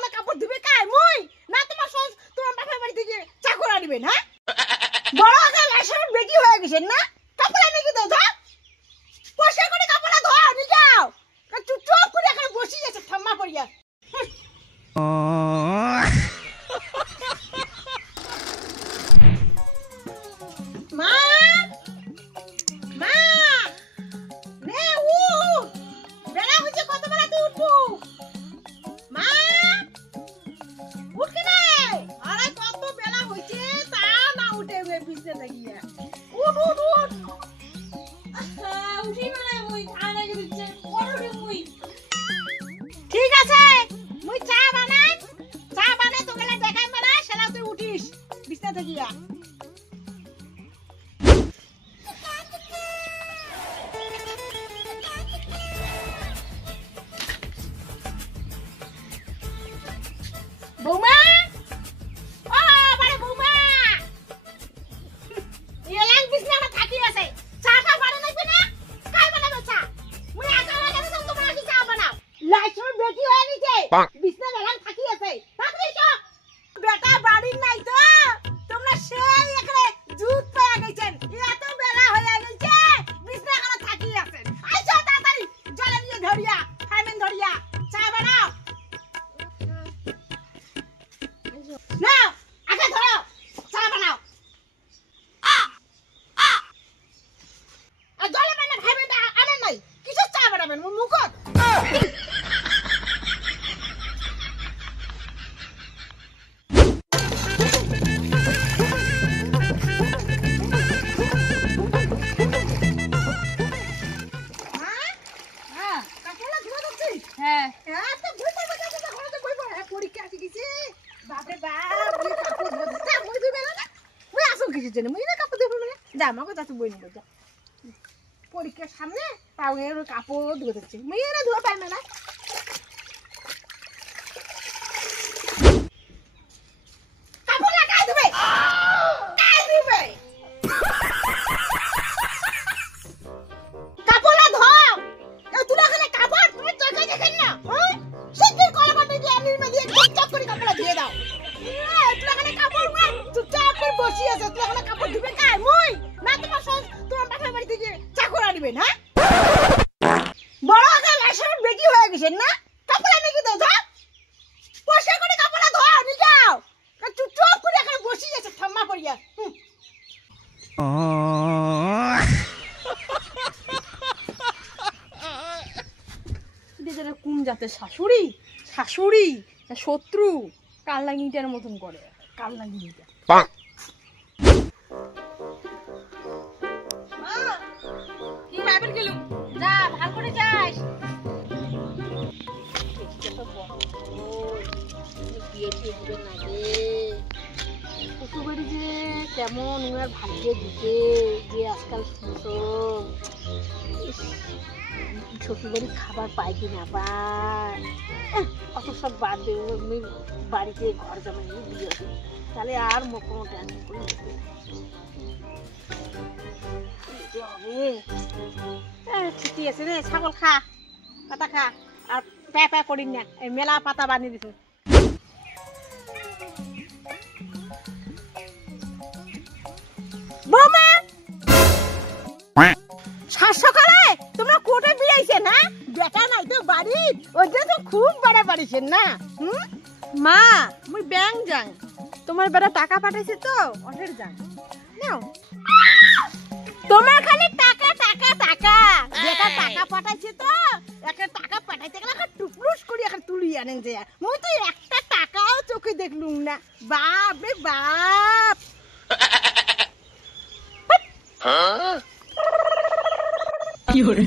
এখন কাপড় ধুবে কাই মুই না তোমার সস তোমার বাপের বাড়ি থেকে চাকর আনবেন হ্যাঁ বড় আছে লাইসেন্স বেটি হয়ে গেছেন না কাপড় এনে কি দাও ধা পয়সা করে কাপড় ধোয়া নি যাও চুপ করে এখানে বসি আছে ঠাম্মা করিয়া মা মা রে উ বেলা হচ্ছে কত বেলা তুই উঠবো মা উঠকে না আরে কত বেলা হইছে তা না উঠে বিছানা লাগিয়া উঠ উঠ উঠ উঠি মানে মুই ধান লাগে দিচ্ছে ওরে মুই ঠিক আছে মুই চা বানাই তোকে দেখাই মারা শালা তুই উঠিস বিছানা লাগিয়া বৌমা ও বারে বৌমা এলাং বিছনা থাকি আছে চাটা বানাইবে না কাই বানাবে চা মুই আকা লাগাতে তো তোমরা কি চা বানাও লাইসেন্স বেটি হয়ে গেছে বিছনা এলাং থাকি আছে তাড়াতাড়ি চা বেটা বাড়ি নাই তো তোমরা সেই একরে দুধ পায়া গেছেন এত বেলা হয়ে গেছে বিছনা এখানে থাকি আছে আইছো তাড়াতাড়ি জলে নিয়ে ধরিয়া ফাইমেন ধরিয়া চা বানাও না আগে ধরো চা বানাও আর জলে মানে ভাইবে আনে নাই কিছু চা বানাবেন মুখত পরীক্ষা আসি গেছি বাপরে বাপ মুই কাপড় ধরতে মুই ধুবে না মুই আসো কিছু জন্য মুই না কাপড় ধুবে না যা আমাকে যাচ্ছে বই নিব যা পরীক্ষার সামনে পাউয়ের কাপড় ধুয়ে দিচ্ছে মুই না ধোয়া পাই না কাপড় না কাই ধুবে কাপড় না ধোও এ তুই এখানে কাপড় তুমি চোখে দেখেন না হ্যাঁ শিগগির কলা বাটি দিয়ে আনির মধ্যে চপ করে কাপড় ধুয়ে দাও তুই এখানে কাপড় না চুপচাপ করে বসি আছে তুই এখানে কাপড় ধুবে কাই মুই না তোমার সস তোমার বাপের বাড়ি থেকে চাকর আনবেন হ্যাঁ বড় আছে লাইসেন্স বেটি হয়ে গেছেন না কাপড় এনে কি দাও ধা পয়সা করে কাপড় ধোয়া নি যাও চুপচাপ করে এখানে বসি আছে ঠাম্মা করিয়া কোন জাতের শাশুড়ি শাশুড়ি শত্রু কাল্লাগিটার মতন করে কাল্লাগিটা কি রাইবার গেলুম যা ভালো করে যাস শ্বশুরবাড়ি যে কেমন ওনার ভাগ্যে দিতে যে আজকাল শুনছো শ্বশুরবাড়ি খাবার পাই কি না পায় অত সব বাদ দেবে বাড়িতে ঘর জমা নিয়ে দিয়ে তাহলে আর কোনো টেনশন করে হবে ঠিকই আছে রে ছাগল খা পাতা খা আর প্যা প্যা করিস না মেলা পাতা বানিয়ে দিছে বৌমা সকালে তোমরা কোটে বিড়াইছে না বেটা নাই তো বাড়ি ওইটা তো খুব বড় বাড়িছেন না মা মুই ব্যাংক যাই তোমার বেটা টাকা পাঠাইছে তো ওঠের যাই নাও তোমার খালি টাকা টাকা টাকা বেটা টাকা পাঠাইছে তো একটা টাকা পাঠাইতে গেলে একটা টুকরুস করে একটা তুলি আনেন যে মুই তো একটা টাকাও চোখে দেখলুম না বাপ রে বাপ হ্যাঁ কি হরে